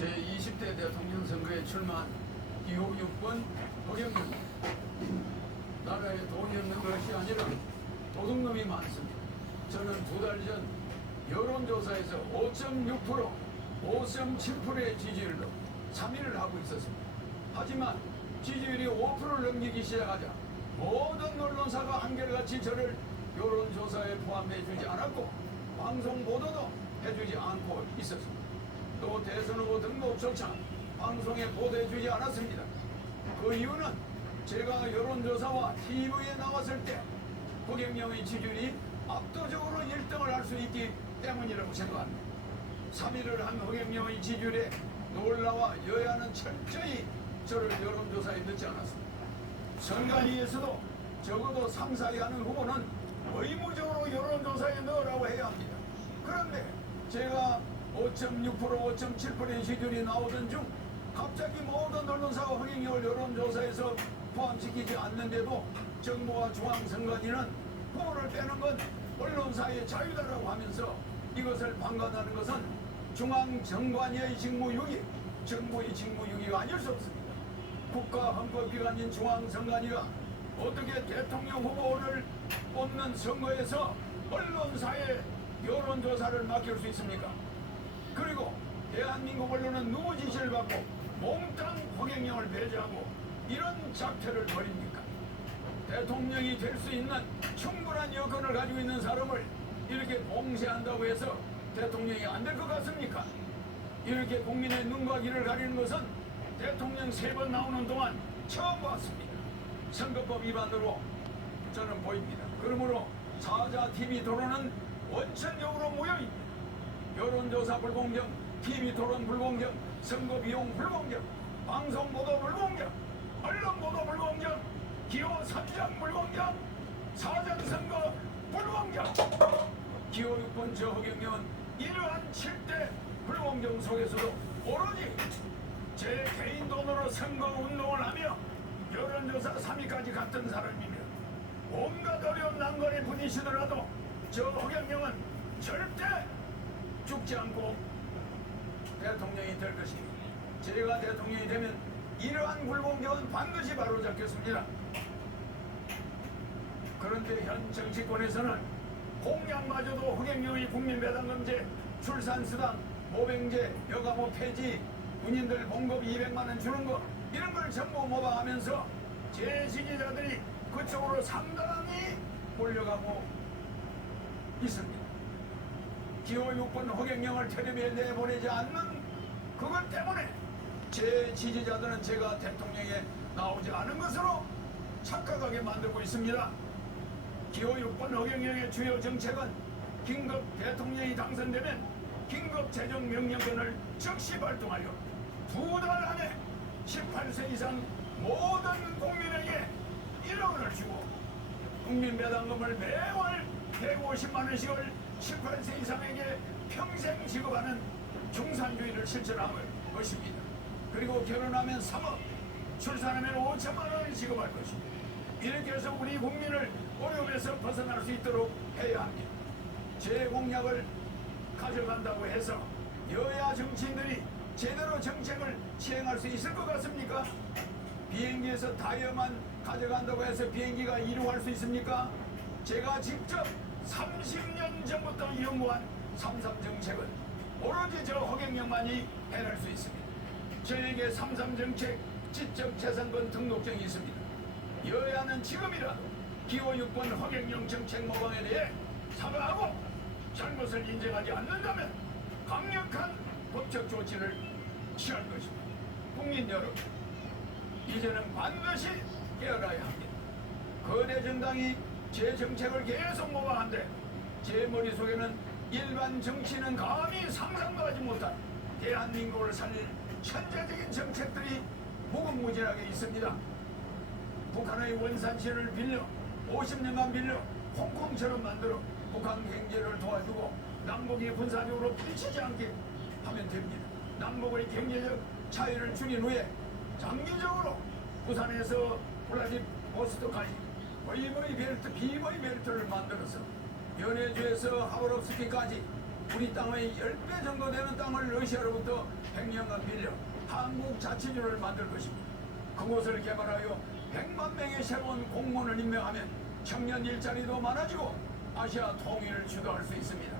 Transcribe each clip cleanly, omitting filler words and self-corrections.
제20대 대통령 선거에 출마한 기호 6번 허경영. 나라에 돈이 없는 것이 아니라 도둑놈이 많습니다. 저는 2달 전 여론조사에서 5.6%, 5.7%의 지지율로 3위를 하고 있었습니다. 하지만 지지율이 5%를 넘기기 시작하자 모든 언론사가 한결같이 저를 여론조사에 포함해주지 않았고 방송 보도도 해주지 않고 있었습니다. 또 대선 후보 등록조차 방송에 보도해주지 않았습니다. 그 이유는 제가 여론조사와 TV에 나왔을 때 허경영의 지지율이 압도적으로 1등을 할 수 있기 때문이라고 생각합니다. 3위를 한 허경영의 지지율에 놀라와 여야는 철저히 저를 여론조사에 넣지 않았습니다. 선관위에서도 적어도 3, 4위 하는 후보는 의무적으로 여론조사에 넣으라고 해야 합니다. 그런데 제가 5.6%, 5.7%의 지지율이 나오던 중 갑자기 모든 언론사가 허경영을 여론조사에서 포함시키지 않는데도 정부와 중앙선관위는 후보를 빼는 건 언론사의 자유다라고 하면서 이것을 방관하는 것은 중앙정관위의 직무유기, 정부의 직무유기가 아닐 수 없습니다. 국가헌법기관인 중앙선관위가 어떻게 대통령 후보를 뽑는 선거에서 언론사에 여론조사를 맡길 수 있습니까? 그리고 대한민국 언론은 누구 지시를 받고 몽땅 허경영을 배제하고 이런 작태를 벌입니까? 대통령이 될 수 있는 충분한 여건을 가지고 있는 사람을 이렇게 봉쇄한다고 해서 대통령이 안 될 것 같습니까? 이렇게 국민의 눈과 귀를 가리는 것은 대통령 3번 나오는 동안 처음 봤습니다. 선거법 위반으로 저는 보입니다. 그러므로 사자 TV 토론은 원천적으로 무효입니다. 여론조사 불공정, TV 토론 불공정, 선거 비용 불공정, 방송 보도 불공정, 언론 보도 불공정, 기호 3장 불공정, 사전선거 불공정. 기호 6번 저 허경영은 이러한 7대 불공정 속에서도 오로지 제 개인 돈으로 선거 운동을 하며 여론조사 3위까지 갔던 사람이며 온갖 어려운 난관에 부딪히더라도 저 허경영은 절대 죽지 않고 대통령이 될 것입니다. 제가 대통령이 되면 이러한 불공정은 반드시 바로잡겠습니다. 그런데 현 정치권에서는 공약마저도 허경영의 국민배당금제, 출산수당, 모병제, 여가모 폐지, 군인들 봉급 200만원 주는 거 이런 걸 전부 모방하면서 제 지지자들이 그쪽으로 상당히 몰려가고 있습니다. 기호 6번 허경영을 텔레비에 내보내지 않는 그것 때문에 제 지지자들은 제가 대통령에 나오지 않은 것으로 착각하게 만들고 있습니다. 기호 6번 허경영의 주요 정책은 긴급 대통령이 당선되면 긴급 재정명령권을 즉시 발동하여 2달 안에 18세 이상 모든 국민에게 1억원을 주고 국민배당금을 매월 150만원씩을 18세 이상에게 평생 지급하는 중산주의를 실천할 것입니다. 그리고 결혼하면 3억, 출산하면 5천만원을 지급할 것입니다. 이렇게 해서 우리 국민을 어려움에서 벗어날 수 있도록 해야 합니다. 제 공약을 가져간다고 해서 여야 정치인들이 제대로 정책을 시행할 수 있을 것 같습니까? 비행기에서 타이어만 가져간다고 해서 비행기가 이루어갈 수 있습니까? 제가 직접 30년 전부터 연구한 3.3 정책은 오로지 저 허경영만이 해낼 수 있습니다. 저에게 3.3 정책 지적재산권 등록증이 있습니다. 여야는 지금이라도 기호 6번 허경영 정책 모방에 대해 사과하고 잘못을 인정하지 않는다면 강력한 법적 조치를 취할 것입니다. 국민 여러분, 이제는 반드시 깨어나야 합니다. 거대 정당이 제 정책을 계속 모방한데 제 머릿속에는 일반 정치인은 감히 상상도 하지 못한 대한민국을 살릴 천재적인 정책들이 무궁무진하게 있습니다. 북한의 원산시를 빌려 50년간 빌려 홍콩처럼 만들어 북한 경제를 도와주고 남북이 군사적으로 부딪히지 않게 하면 됩니다. 남북의 경제적 차이를 줄인 후에 장기적으로 부산에서 블라디보스토크까지 의무의 벨트, 비무의 벨트를 만들어서 연해주에서 하브롭스키까지 우리 땅의 10배 정도 되는 땅을 러시아로부터 100년간 빌려 한국 자치주를 만들 것입니다. 그곳을 개발하여 100만 명의 새로운 공무원을 임명하면 청년 일자리도 많아지고 아시아 통일을 주도할 수 있습니다.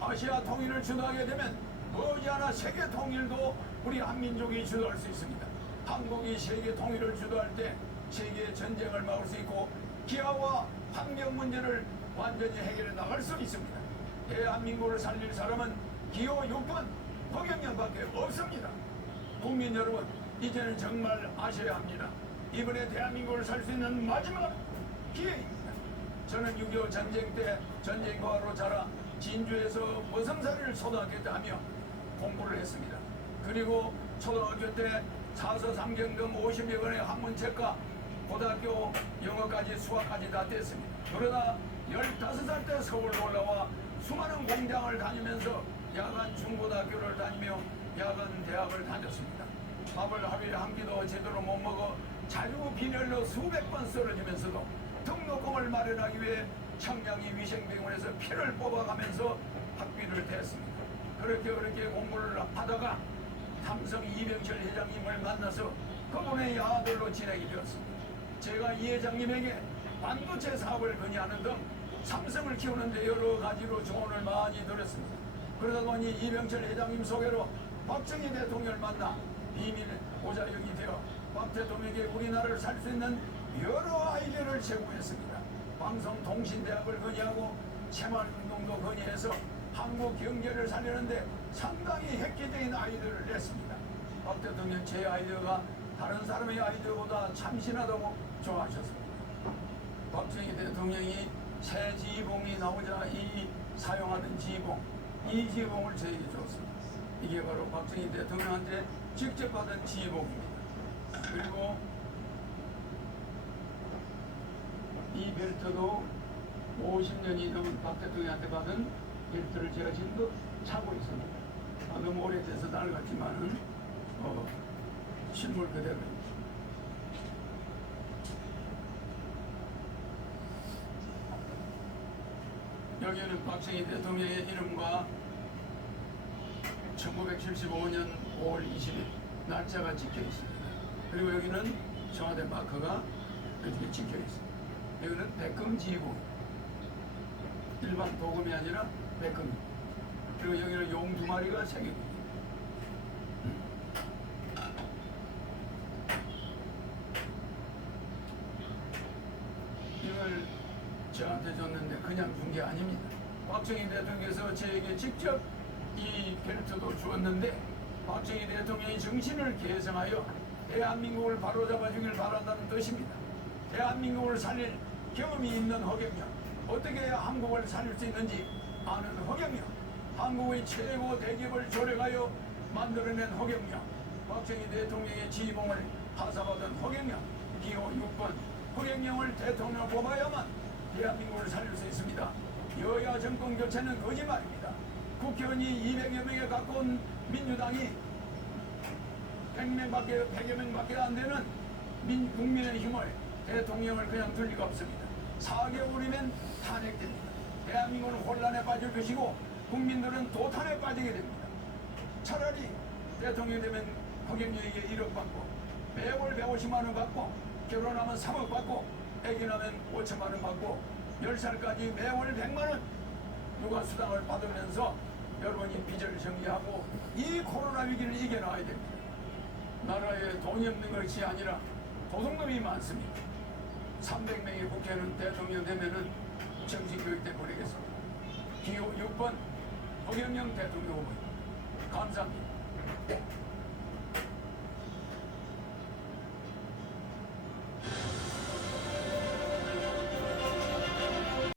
아시아 통일을 주도하게 되면 머지않아 세계 통일도 우리 한민족이 주도할 수 있습니다. 한국이 세계 통일을 주도할 때 세계 전쟁을 막을 수 있고 기아와 환경 문제를 완전히 해결해 나갈 수 있습니다. 대한민국을 살릴 사람은 기호 6번 허경영밖에 없습니다. 국민 여러분, 이제는 정말 아셔야 합니다. 이번에 대한민국을 살 수 있는 마지막 기회입니다. 저는 6.25 전쟁 때 전쟁과로 자라 진주에서 머슴살이를 초등학교 때 하며 공부를 했습니다. 그리고 초등학교 때 사서 삼경금 50여 권의 한문책과 고등학교 영어까지 수학까지 다 뗐습니다. 그러다 15살 때 서울로 올라와 수많은 공장을 다니면서 야간 중고등학교를 다니며 야간 대학을 다녔습니다. 밥을 하루에 한 끼도 제대로 못 먹어 자주 빈혈로 수백 번 쓰러지면서도 등록금을 마련하기 위해 청량리 위생병원에서 피를 뽑아가면서 학비를 댔습니다. 그렇게 공부를 하다가 삼성 이병철 회장님을 만나서 그분의 아들로 지내게 되었습니다. 제가 이 회장님에게 반도체 사업을 건의하는 등 삼성을 키우는데 여러 가지로 조언을 많이 드렸습니다. 그러다 보니 이병철 회장님 소개로 박정희 대통령을 만나 비밀 보좌역이 되어 박 대통령에게 우리나라를 살 수 있는 여러 아이디어를 제공했습니다. 방송통신대학을 건의하고 새마을운동도 건의해서 한국 경제를 살리는데 상당히 획기적인 아이디어를 냈습니다. 박 대통령 제 아이디어가 다른 사람의 아이디어보다 참신하다고 좋아하셨습니다. 박정희 대통령이 새 지휘봉이 나오자 이 사용하는 지휘봉, 이 지휘봉을 저에게 줬습니다. 이게 바로 박정희 대통령한테 직접 받은 지휘봉입니다. 그리고 이 벨트도 50년이 넘은 박 대통령한테 받은 벨트를 제가 지금도 차고 있습니다. 너무 오래돼서 낡았지만은 실물 그대로입니다. 여기에는 박정희 대통령의 이름과 1975년 5월 20일 날짜가 찍혀 있습니다. 그리고 여기는 청와대 마크가 이렇게 찍혀 있습니다. 여기는 백금 지휘봉, 일반 도금이 아니라 백금. 그리고 여기는 용 2마리가 새깁니다. 이걸 저한테 줬는데 그냥 준 게 아닙니다. 박정희 대통령께서 저에게 직접 이 벨트도 주었는데 박정희 대통령의 정신을 계승하여 대한민국을 바로잡아 주길 바란다는 뜻입니다. 대한민국을 살릴 경험이 있는 허경영, 어떻게 해야 한국을 살릴 수 있는지 아는 허경영, 한국의 최고 대기업을 조력하여 만들어낸 허경영, 박정희 대통령의 지휘봉을 하사받은 허경영, 기호 6번 허경영을 대통령 뽑아야만 대한민국을 살릴 수 있습니다. 여야 정권 교체는 거짓말입니다. 국회의원이 200여 명에 가까운 민주당이 100여 명밖에 안 되는 국민의 힘을 대통령을 그냥 둘 리가 없습니다. 4개월이면 탄핵됩니다. 대한민국은 혼란에 빠질 것이고 국민들은 도탄에 빠지게 됩니다. 차라리 대통령이 되면 허경영에게 1억 받고 매월 150만 원 받고 결혼하면 3억 받고 애기 나면 5천만 원 받고 10살까지 매월 100만 원 육아수당을 받으면서 여러분이 빚을 정리하고 이 코로나 위기를 이겨나가야 됩니다. 나라에 돈이 없는 것이 아니라 도둑놈이 많습니다. 300명의 국회의원 대통령 되면은 정신교육대 버리겠습니다. 기호 6번 허경영 대통령 후보입니다. 감사합니다.